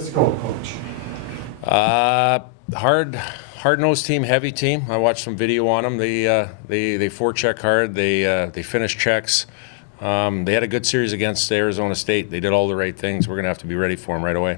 Physical coach. Hard-nosed team, heavy team. I watched some video on them. They forecheck hard. They finish checks. They had a good series against Arizona State. They did all the right things. We're going to have to be ready for them right away.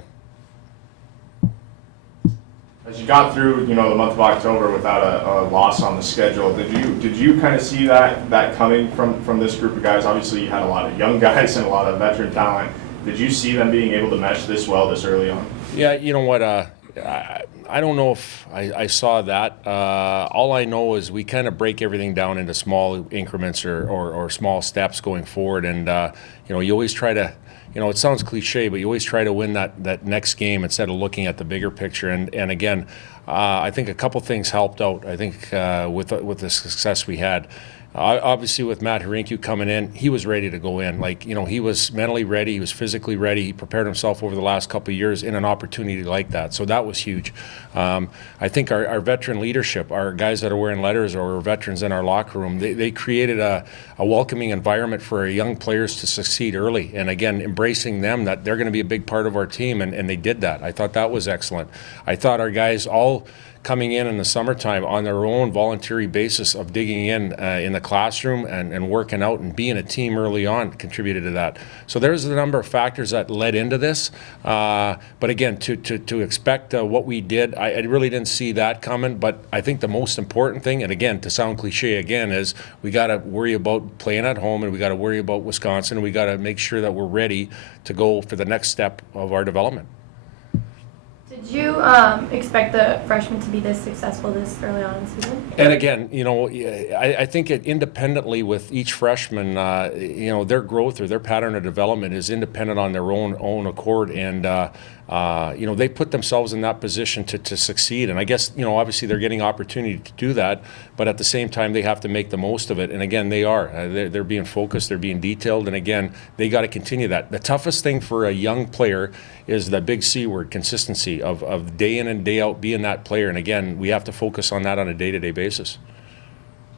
As you got through, the month of October without a loss on the schedule, did you kind of see that coming from this group of guys? Obviously, you had a lot of young guys and a lot of veteran talent. Did you see them being able to mesh this well this early on? Yeah, you know what? I don't know if I saw that. All I know is we kind of break everything down into small increments or small steps going forward, and you always try to. It sounds cliche, but you always try to win that next game instead of looking at the bigger picture. And again, I think a couple things helped out. I think with the success we had. Obviously, with Matt Hrinkyu coming in, he was ready to go in. He was mentally ready. He was physically ready. He prepared himself over the last couple of years in an opportunity like that. So that was huge. I think our veteran leadership, our guys that are wearing letters or veterans in our locker room, they created a welcoming environment for our young players to succeed early. And again, embracing them, that they're going to be a big part of our team. And they did that. I thought that was excellent. I thought our guys all coming in the summertime on their own voluntary basis of digging in the classroom and working out and being a team early on contributed to that. So there's a number of factors that led into this. But again, to expect what we did, I really didn't see that coming. But I think the most important thing, and again, to sound cliche again, is we got to worry about playing at home, and we got to worry about Wisconsin, and we got to make sure that we're ready to go for the next step of our development. Did you expect the freshmen to be this successful this early on in the season? And again, I think independently with each freshman, their growth or their pattern of development is independent on their own accord, and they put themselves in that position to succeed. And I guess obviously they're getting opportunity to do that, but at the same time they have to make the most of it. And again, they are. They're being focused. They're being detailed. And again, they got to continue that. The toughest thing for a young player is the big C word, consistency of day in and day out being that player. And again, we have to focus on that on a day-to-day basis.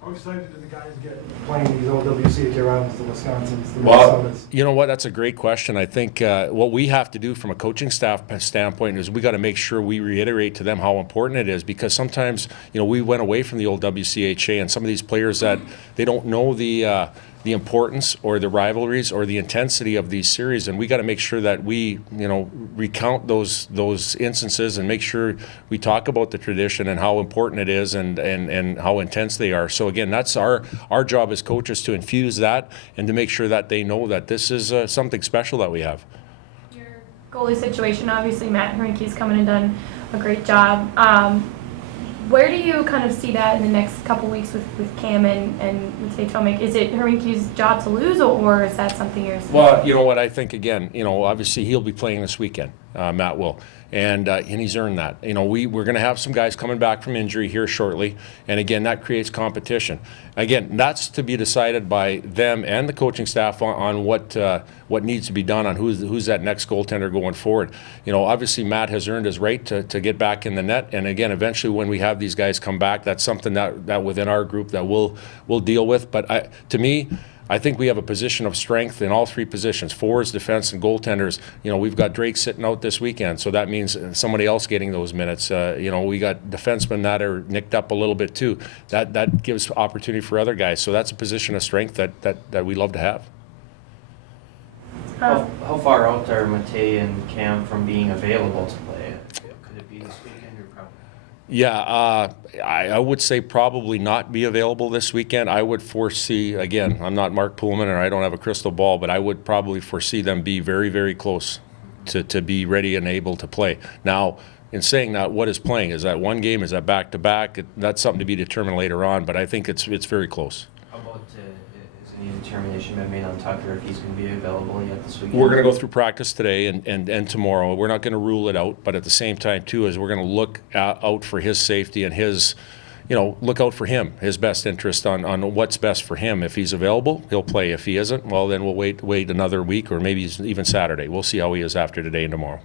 How excited did the guys get playing these old WCHA rivals, the Wisconsins, the Well, Minnesotas? you know what? That's a great question. I think what we have to do from a coaching staff standpoint is we got to make sure we reiterate to them how important it is, because sometimes we went away from the old WCHA, and some of these players that they don't know the importance or the rivalries or the intensity of these series, and we got to make sure that we recount those instances and make sure we talk about the tradition and how important it is and how intense they are. So again, that's our job as coaches, to infuse that and to make sure that they know that this is something special that we have. Your goalie situation, obviously Matt Hrinky's come in and done a great job. Where do you kind of see that in the next couple weeks with Cam and with Tomic? Is it Hrinky's job to lose, or is that something you're seeing? Well, you know what, I think, again, obviously he'll be playing this weekend, Matt will, and he's earned that. We're going to have some guys coming back from injury here shortly, and again, that creates competition. Again, that's to be decided by them and the coaching staff on what needs to be done on who's that next goaltender going forward. Obviously Matt has earned his right to get back in the net, and again, eventually when we have these guys come back, that's something that within our group that we'll deal with. But to me, I think we have a position of strength in all three positions: forwards, defense, and goaltenders. We've got Drake sitting out this weekend, so that means somebody else getting those minutes. We got defensemen that are nicked up a little bit too. That gives opportunity for other guys. So that's a position of strength that we love to have. How far out are Matei and Cam from being available to play? Could it be this weekend or probably? Yeah, I would say probably not be available this weekend. I would foresee, again, I'm not Mark Pullman and I don't have a crystal ball, but I would probably foresee them be very, very close to be ready and able to play. Now, in saying that, what is playing? Is that one game? Is that back-to-back? That's something to be determined later on, but I think it's very close. How about, is any determination been made on Tucker if he's going to be available yet this weekend? We're going to go through practice today and tomorrow. We're not going to rule it out, but at the same time, too, is we're going to look out for his safety and his, look out for him, his best interest on what's best for him. If he's available, he'll play. If he isn't, well, then we'll wait another week or maybe even Saturday. We'll see how he is after today and tomorrow.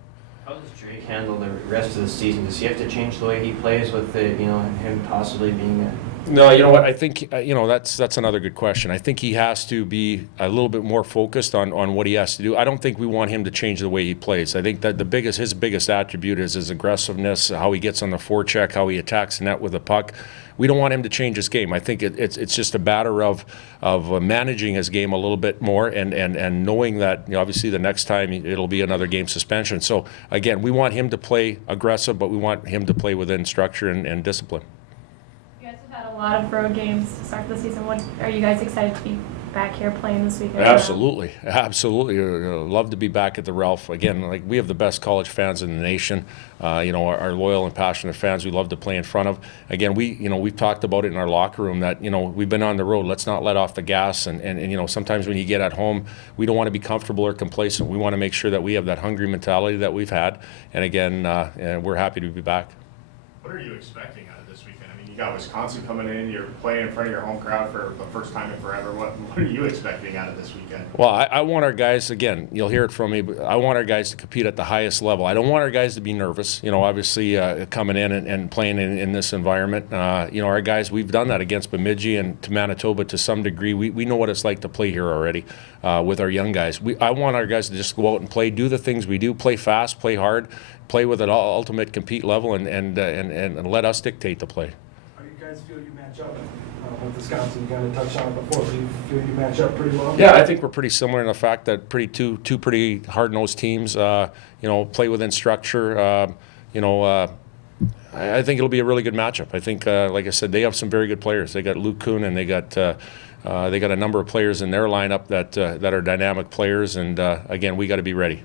How does Drake handle the rest of the season? Does he have to change the way he plays with him possibly being No, you know what? I think that's another good question. I think he has to be a little bit more focused on what he has to do. I don't think we want him to change the way he plays. I think that his biggest attribute is his aggressiveness, how he gets on the forecheck, how he attacks the net with the puck. We don't want him to change his game. I think it's just a matter of managing his game a little bit more and knowing that obviously the next time it'll be another game suspension. So again, we want him to play aggressive, but we want him to play within structure and discipline. Had a lot of road games to start the season. What are you guys excited to be back here playing this weekend? Absolutely. Love to be back at the Ralph again. Like, we have the best college fans in the nation. Our loyal and passionate fans we love to play in front of. Again, we've talked about it in our locker room that we've been on the road. Let's not let off the gas. And sometimes when you get at home, we don't want to be comfortable or complacent. We want to make sure that we have that hungry mentality that we've had. And again, we're happy to be back. What are you expecting out of this weekend? I mean, you got Wisconsin coming in. You're playing in front of your home crowd for the first time in forever. What are you expecting out of this weekend? Well, I want our guys, again, you'll hear it from me, but I want our guys to compete at the highest level. I don't want our guys to be nervous, obviously coming in and playing in this environment. Our guys, we've done that against Bemidji and to Manitoba to some degree. We know what it's like to play here already with our young guys. I want our guys to just go out and play, do the things we do, play fast, play hard, play with an ultimate compete level, and let us dictate the play. How do you guys feel you match up with Wisconsin? You kind of touched on it before. Do you feel you match up pretty well? Yeah, I think we're pretty similar in the fact that two pretty hard-nosed teams, play within structure. I think it'll be a really good matchup. I think, like I said, they have some very good players. They got Luke Kuhn, and they got a number of players in their lineup that are dynamic players. And again, we got to be ready.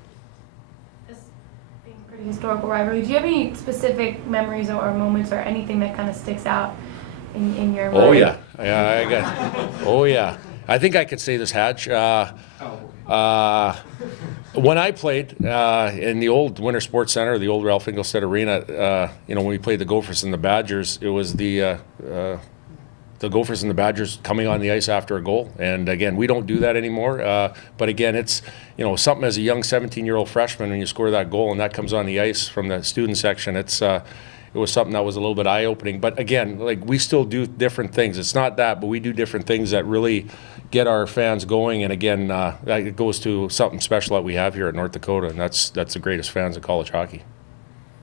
Historical rivalry. Do you have any specific memories or moments or anything that kind of sticks out in your mind? Oh yeah, I got. Oh yeah, I think I could say this, Hatch. When I played in the old Winter Sports Center, the old Ralph Engelstad Arena, when we played the Gophers and the Badgers, it was the Gophers and the Badgers coming on the ice after a goal. And again, we don't do that anymore. But again, it's something as a young 17-year-old freshman when you score that goal and that comes on the ice from the student section. It was something that was a little bit eye-opening. But again, we still do different things. It's not that, but we do different things that really get our fans going. And again, it goes to something special that we have here at North Dakota, and that's the greatest fans in college hockey.